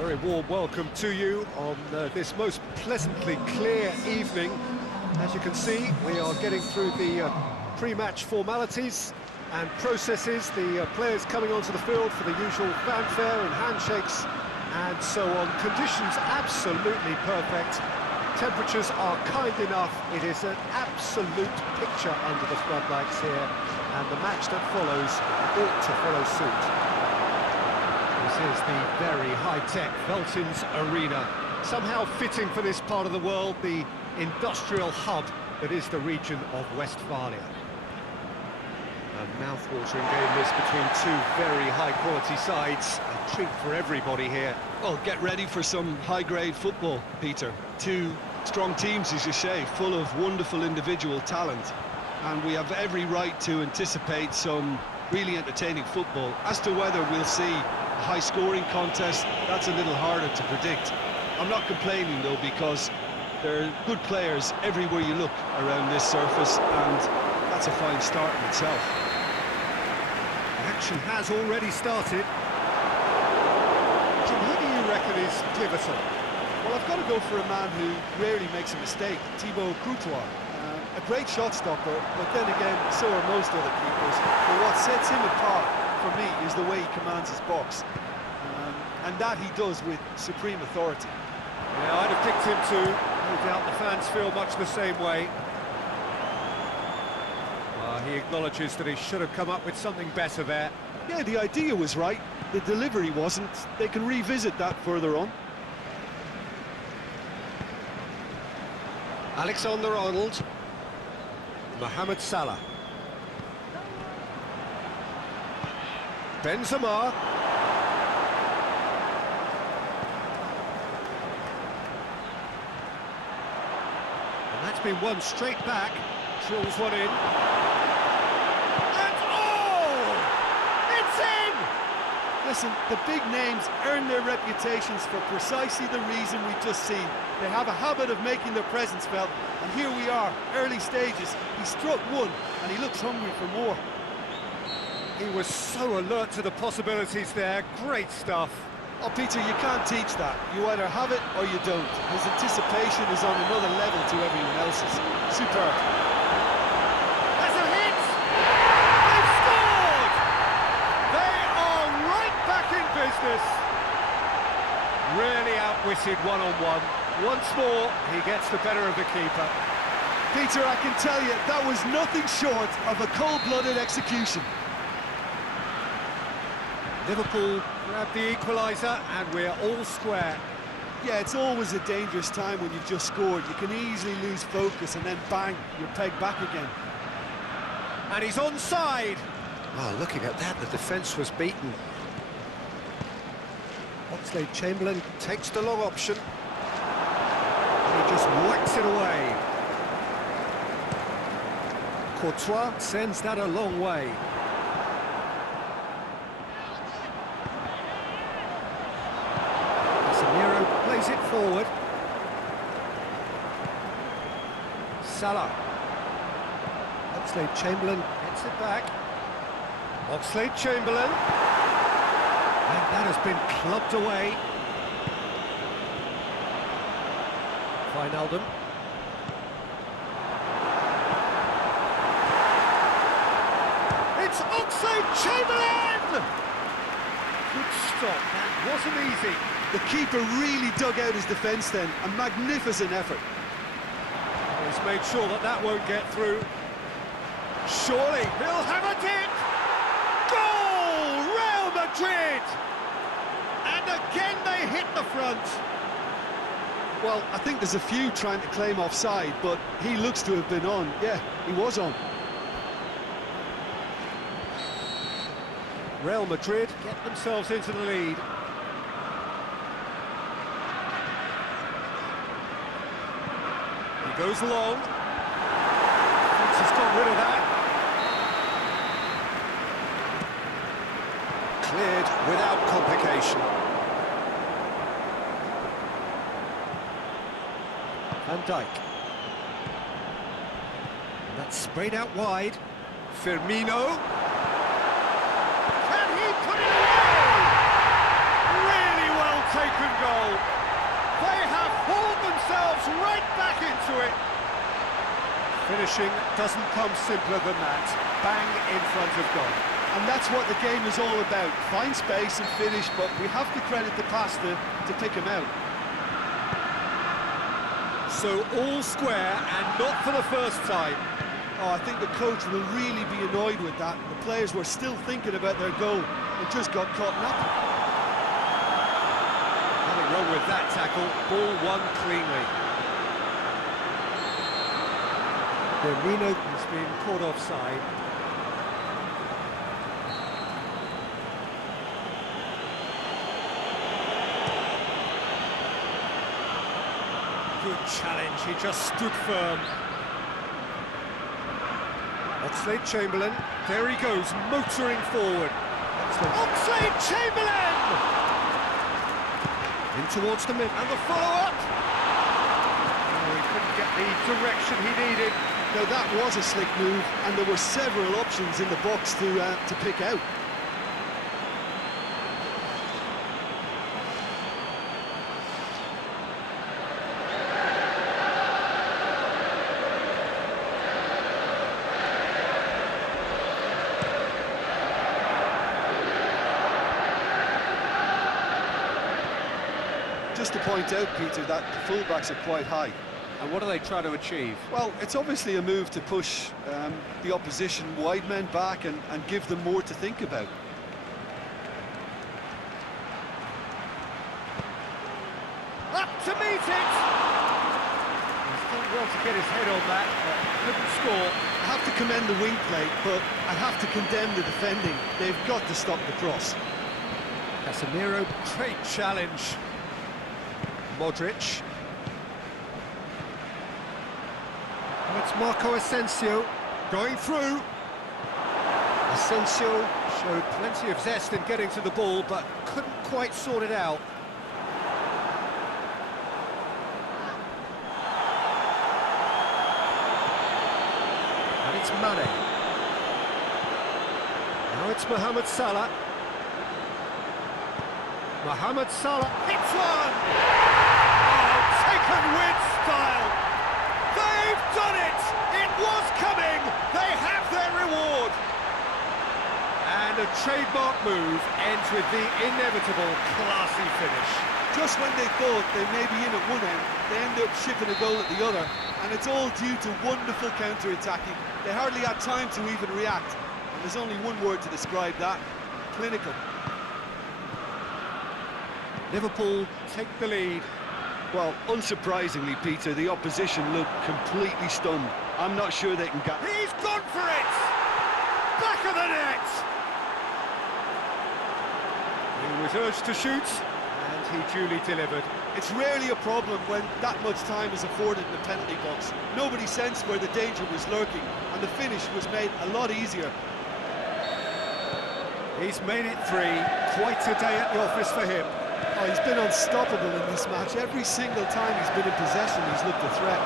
Very warm welcome to you on this most pleasantly clear evening. As you can see, we are getting through the pre-match formalities and processes, the players coming onto the field for the usual fanfare and handshakes and so on. Conditions absolutely perfect. Temperatures are kind enough. It is an absolute picture under the floodlights here, and the match that follows ought to follow suit. This is the very high-tech Veltins Arena, somehow fitting for this part of the world, the industrial hub that is the region of Westphalia. A mouth-watering game this between two very high-quality sides, a treat for everybody here. Well, get ready for some high-grade football, Peter. Two strong teams, as you say, full of wonderful individual talent. And we have every right to anticipate some really entertaining football. As to whether we'll see a high-scoring contest, that's a little harder to predict. I'm not complaining, though, because there are good players everywhere you look around this surface, and that's a fine start in itself. Action has already started. Jim, who do you reckon is pivotal? Well, I've got to go for a man who rarely makes a mistake, Thibaut Courtois. A great shot stopper, but then again, so are most other keepers. But what sets him apart, for me, is the way he commands his box. And that he does with supreme authority. Yeah, I'd have picked him too. No doubt the fans feel much the same way. He acknowledges that he should have come up with something better there. Yeah, the idea was right, the delivery wasn't. They can revisit that further on. Alexander-Arnold. Mohamed Salah. Benzema. And that's been won straight back. Drills one in. And oh! It's in! Listen, the big names earn their reputations for precisely the reason we've just seen. They have a habit of making their presence felt, and here we are, early stages. He struck one, and he looks hungry for more. He was so alert to the possibilities there. Great stuff. Oh, Peter, you can't teach that. You either have it or you don't. His anticipation is on another level to everyone else's. Superb. That's a hit! They've scored! They are right back in business. Really outwitted one-on-one. Once more, he gets the better of the keeper. Peter, I can tell you, that was nothing short of a cold-blooded execution. Liverpool grab the equaliser, and we're all square. Yeah, it's always a dangerous time when you've just scored. You can easily lose focus, and then bang, you're pegged back again. And he's onside. Oh, looking at that, the defence was beaten. Oxlade-Chamberlain takes the long option. And he just whacks it away. Courtois sends that a long way. Casemiro plays it forward. Salah. Oxlade-Chamberlain gets it back. Oxlade-Chamberlain. And that has been clubbed away. Wijnaldum. It's Oxlade-Chamberlain! Good stop, that wasn't easy. The keeper really dug out his defence then. A magnificent effort. He's made sure that that won't get through. Surely he'll have it in! Goal! Real Madrid! And again they hit the front. Well, I think there's a few trying to claim offside, but he looks to have been on. Yeah, he was on. Real Madrid get themselves into the lead. He goes long. He's got rid of that. Cleared without complication. Van Dijk. And that's sprayed out wide. Firmino. Can he put it away? Really well taken to it. Finishing doesn't come simpler than that. Bang in front of goal. And that's what the game is all about. Find space and finish, but we have to credit the pass to pick him out. So all square and not for the first time. Oh, I think the coach will really be annoyed with that. The players were still thinking about their goal and just got caught up. Nothing wrong with that tackle. Ball won cleanly. Firmino has been caught offside. Good challenge, he just stood firm. Oxlade-Chamberlain, there he goes, motoring forward. Oxlade-Chamberlain! In towards the mid, and the follow-up! Oh, he couldn't get the direction he needed. Now that was a slick move, and there were several options in the box to pick out. Just to point out, Peter, that the fullbacks are quite high. And what do they try to achieve? Well, it's obviously a move to push the opposition wide men back and give them more to think about. Up to meet it! He's done well to get his head on that, but couldn't score. I have to commend the wing play, but I have to condemn the defending. They've got to stop the cross. Casemiro, great challenge. Modric. That's Marco Asensio going through. Asensio showed plenty of zest in getting to the ball, but couldn't quite sort it out. And it's Mane. Now it's Mohamed Salah. Mohamed Salah hits one! Oh, taken with style! They've done it! It was coming! They have their reward! And a trademark move ends with the inevitable classy finish. Just when they thought they may be in at one end, they end up shipping a goal at the other, and it's all due to wonderful counter-attacking. They hardly had time to even react, and there's only one word to describe that: clinical. Liverpool take the lead. Well, unsurprisingly, Peter, the opposition look completely stunned. I'm not sure they can get... He's gone for it! Back of the net! He was urged to shoot, and he duly delivered. It's rarely a problem when that much time is afforded in the penalty box. Nobody sensed where the danger was lurking, and the finish was made a lot easier. He's made it three. Quite a day at the office for him. Oh, he's been unstoppable in this match. Every single time he's been in possession, he's looked a threat.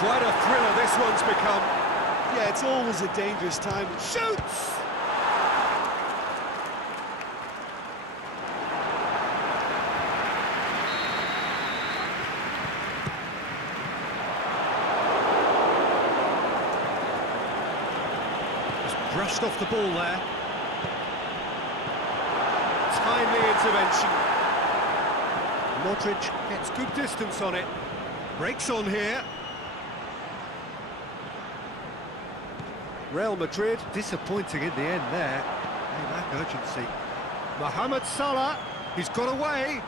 Quite a thriller this one's become. Yeah, it's always a dangerous time. Shoots! Just brushed off the ball there. Timely intervention. Modric gets good distance on it. Breaks on here. Real Madrid disappointing in the end there. They lack urgency. Mohamed Salah, he's got away.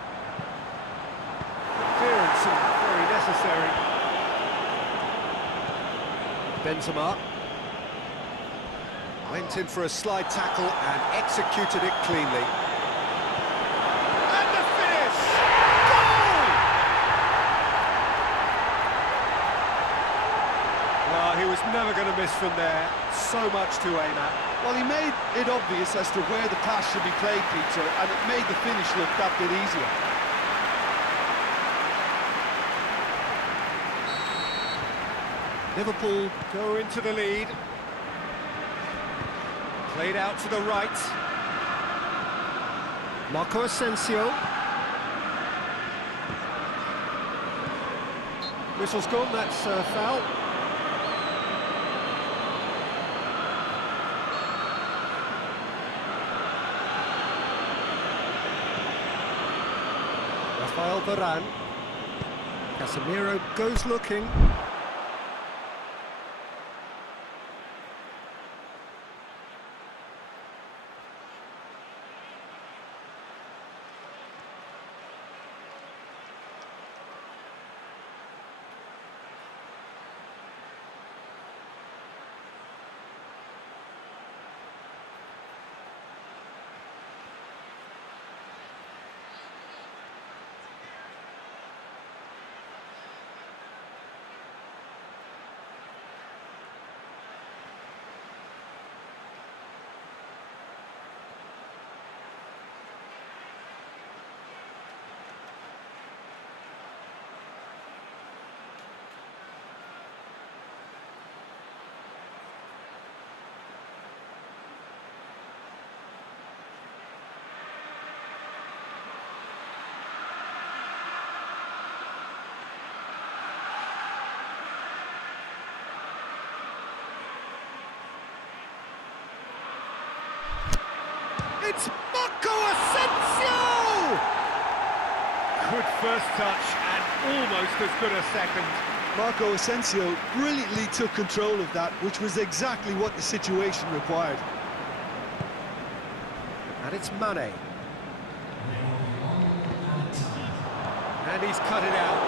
Clearance and very necessary. Benzema went in for a slide tackle and executed it cleanly. He was never going to miss from there. So much to aim at. Well, he made it obvious as to where the pass should be played, Peter, and it made the finish look that bit easier. Liverpool go into the lead. Played out to the right. Marco Asensio. Whistle's gone, that's foul. Rafael Varane. Casemiro goes looking. It's Marco Asensio! Good first touch and almost as good a second. Marco Asensio brilliantly took control of that, which was exactly what the situation required. And it's Mane. And he's cut it out.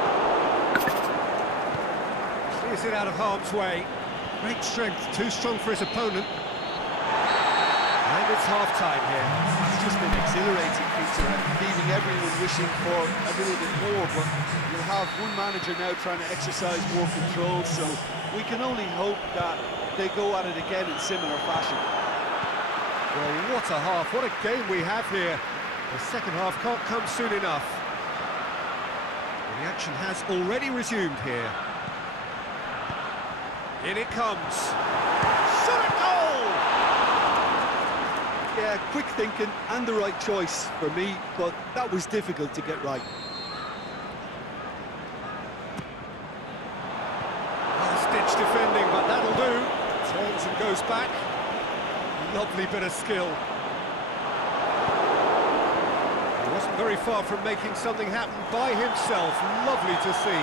Clears it out of harm's way. Great strength, too strong for his opponent. And it's half-time here. It's just been exhilarating, Peter, and leaving everyone wishing for a little bit more, but you'll have one manager now trying to exercise more control, so we can only hope that they go at it again in similar fashion. Well, what a half, what a game we have here. The second half can't come soon enough. The action has already resumed here. In it comes. Shot at goal! Yeah, quick thinking and the right choice for me, but that was difficult to get right. Last-ditch defending, but that'll do. Turns and goes back. Lovely bit of skill. He wasn't very far from making something happen by himself. Lovely to see.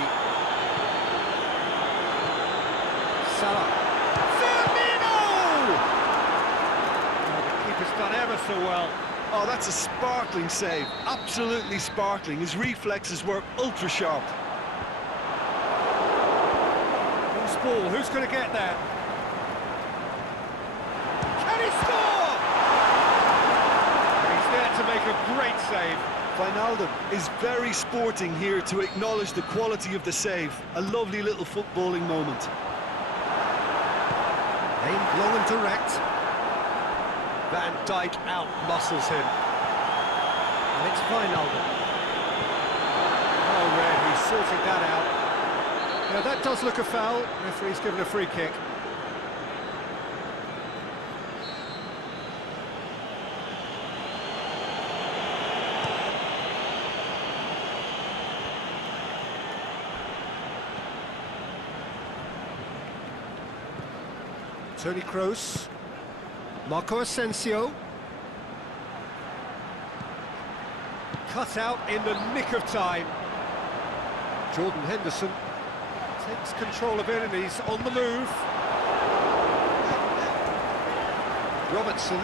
Salah. Keeper's done ever so well. Oh, that's a sparkling save. Absolutely sparkling. His reflexes were ultra sharp. Loose ball, who's going to get there? Can he score? He's there to make a great save. Wijnaldum is very sporting here to acknowledge the quality of the save. A lovely little footballing moment. Aimed long and direct. Van Dijk out-muscles him. And it's Wijnaldum. Oh, Red, he's sorting that out. Now, that does look a foul. Referee's given a free kick. Toni Kroos. Marco Asensio. Cut out in the nick of time. Jordan Henderson takes control of it and he's on the move. Robertson.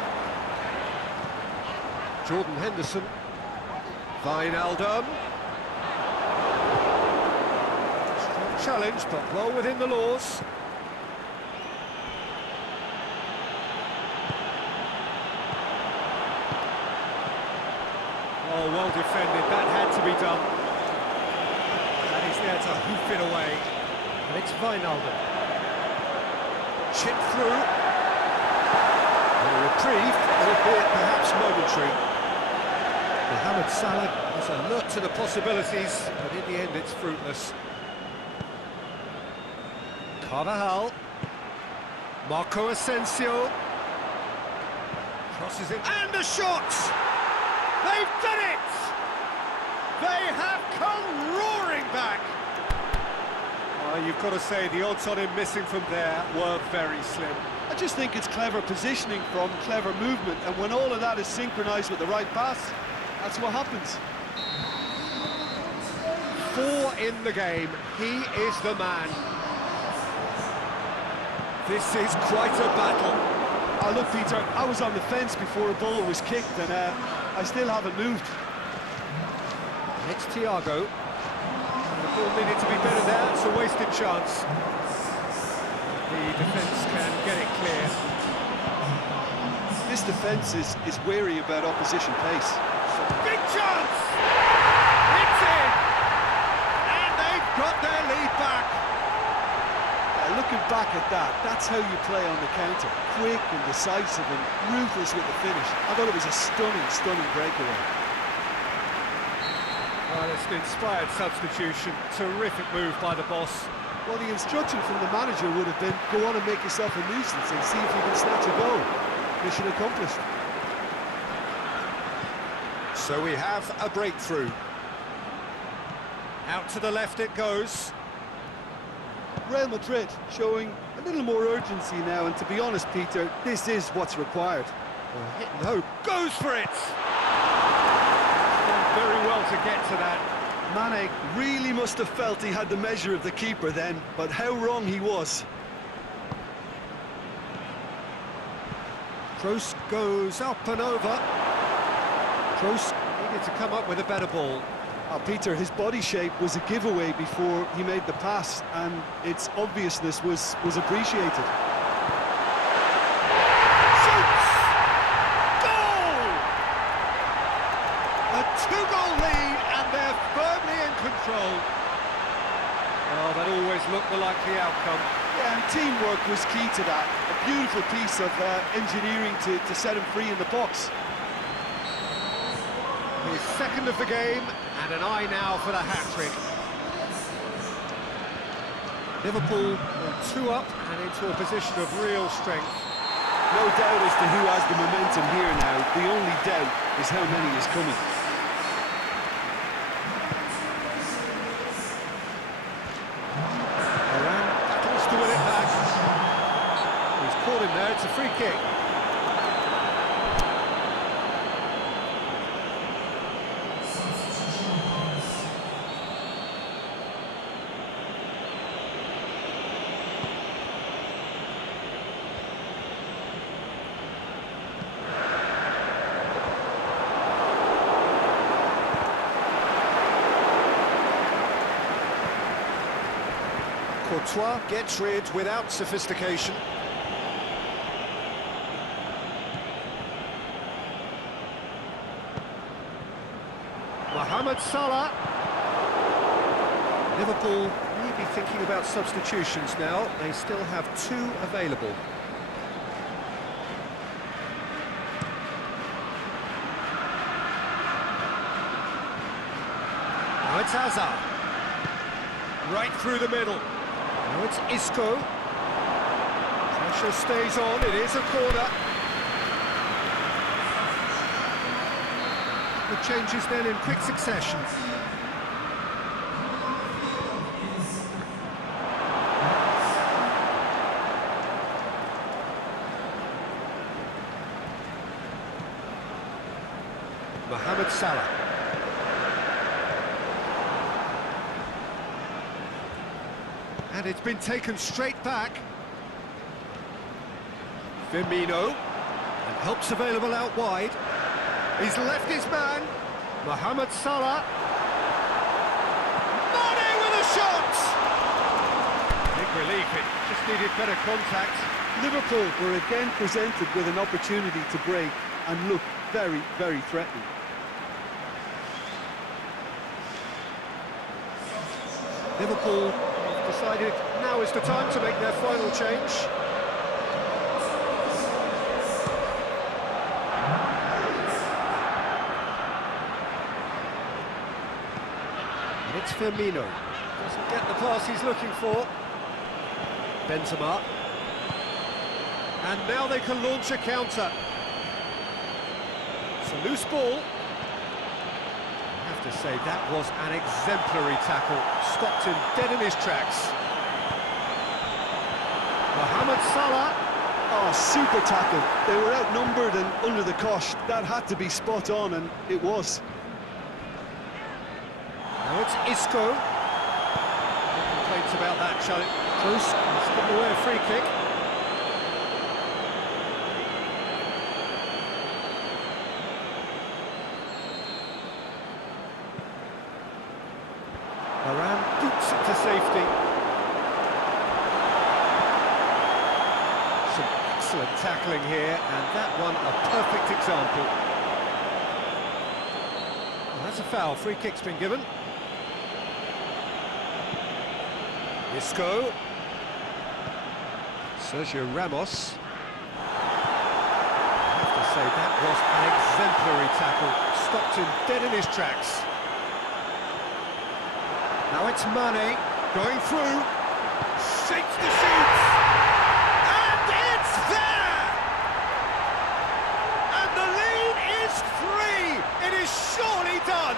Jordan Henderson. Wijnaldum. Strong challenge, but well within the laws. Oh, well defended, that had to be done. And he's there to hoof it away. And it's Wijnaldum. Chip through. A reprieve, albeit perhaps momentary. Mohamed Salah is alert to the possibilities, but in the end it's fruitless. Carvajal. Marco Asensio. Crosses it, and the shot! They've done it! They have come roaring back! You've got to say the odds on him missing from there were very slim. I just think it's clever positioning from clever movement, and when all of that is synchronised with the right pass, that's what happens. 4 in the game, he is the man. This is quite a battle. Oh, look, Peter, I was on the fence before a ball was kicked, and I still haven't moved. It's Thiago. The ball needed to be better there, it's a wasted chance. The defence can get it clear. This defence is wary about opposition pace. Big chance! It's in! And they've got their lead back. Looking back at that, that's how you play on the counter. Quick and decisive and ruthless with the finish. I thought it was a stunning breakaway. Well, it's an inspired substitution. Terrific move by the boss. Well, the instruction from the manager would have been, go on and make yourself a nuisance and see if you can snatch a goal. Mission accomplished. So we have a breakthrough. Out to the left it goes. Real Madrid showing a little more urgency now, and to be honest, Peter, this is what's required. Hit and hope. Goes for it! Done very well to get to that. Mane really must have felt he had the measure of the keeper then, but how wrong he was. Kroos goes up and over. Kroos needed to come up with a better ball. Peter, his body shape was a giveaway before he made the pass, and its obviousness was appreciated. Shoots! Goal! A 2-goal lead, and they're firmly in control. Oh, that always looked the likely outcome. Yeah, and teamwork was key to that. A beautiful piece of engineering to set him free in the box. His second of the game, and an eye now for the hat-trick. Liverpool 2 up and into a position of real strength. No doubt as to who has the momentum here now. The only doubt is how many is coming. Varane battles to win it back. He's caught him there, it's a free kick. Courtois gets rid without sophistication. Mohamed Salah. Liverpool may be thinking about substitutions now. They still have 2 available. Now it's Hazard. Right through the middle. Now it's Isco. Pressure stays on, it is a corner. The changes then in quick succession. Mohamed Salah. And it's been taken straight back. Firmino, and help's available out wide. He's left his man, Mohamed Salah. Mane with a shot! Big relief, it just needed better contact. Liverpool were again presented with an opportunity to break and look very, very threatening. Liverpool have decided now is the time to make their final change. And it's Firmino. Doesn't get the pass he's looking for. Benzema. And now they can launch a counter. It's a loose ball. I have to say, that was an exemplary tackle. Stopped him dead in his tracks. Mohamed Salah. Oh, super tackle. They were outnumbered and under the cosh. That had to be spot on, and it was. Now it's Isco. No complaints about that challenge. Close. It's given away a free kick. Varane boots it to safety. Some excellent tackling here, and that one a perfect example. Well, that's a foul. Free kick's been given. Isco. Sergio Ramos. I have to say that was an exemplary tackle. Stopped him dead in his tracks. Now it's Mane going through. Shakes the shoots. And it's there! And the lead is 3. It is surely done.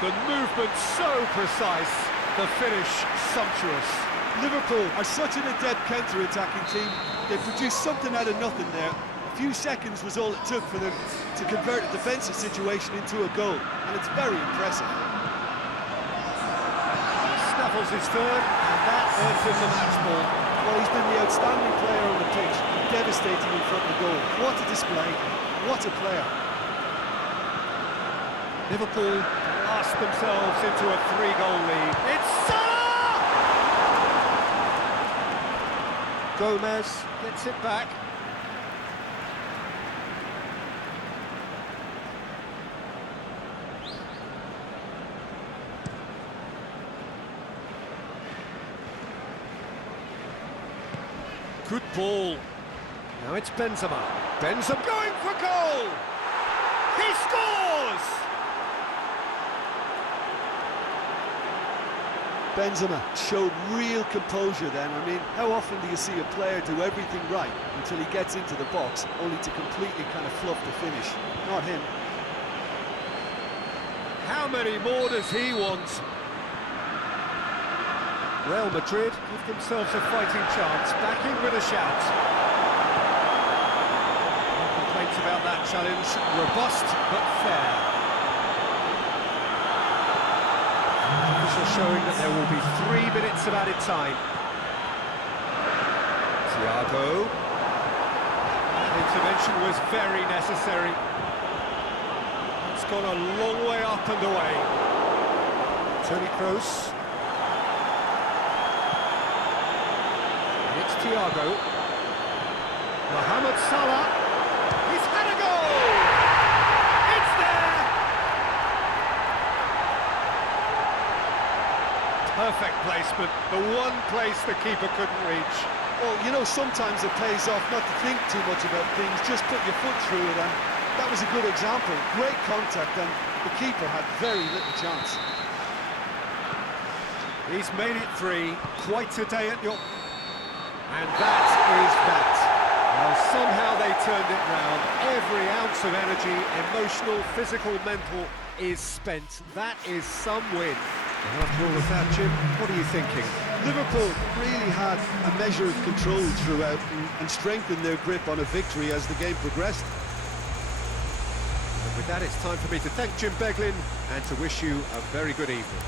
The movement so precise. The finish sumptuous. Liverpool are such an adept counter-attacking team. They produced something out of nothing there. A few seconds was all it took for them to convert a defensive situation into a goal, and it's very impressive. Snaffles his third, and that earns him the match ball. Well, he's been the outstanding player on the pitch, devastating in front of the goal. What a display, what a player. Liverpool blast themselves into a 3-goal lead. It's Salah! Gomez gets it back. Good ball. Now it's Benzema. Benzema going for goal! He scores! Benzema showed real composure then. I mean, how often do you see a player do everything right until he gets into the box, only to completely kind of fluff the finish? Not him. How many more does he want? Real Madrid give themselves a fighting chance, backing with a shout. No complaints about that challenge, robust but fair. Official showing that there will be 3 minutes of added time. Thiago. That intervention was very necessary. It's gone a long way up and away. Toni Kroos. It's Thiago. Mohamed Salah. He's had a goal! It's there! Perfect placement. The one place the keeper couldn't reach. Well, you know, sometimes it pays off not to think too much about things, just put your foot through it, and that was a good example. Great contact, and the keeper had very little chance. He's made it 3. Quite a day at your... And that is that. Well, somehow they turned it round. Every ounce of energy, emotional, physical, mental, is spent. That is some win. And after all of that, Jim, what are you thinking? Liverpool really had a measure of control throughout and strengthened their grip on a victory as the game progressed. And with that, it's time for me to thank Jim Beglin and to wish you a very good evening.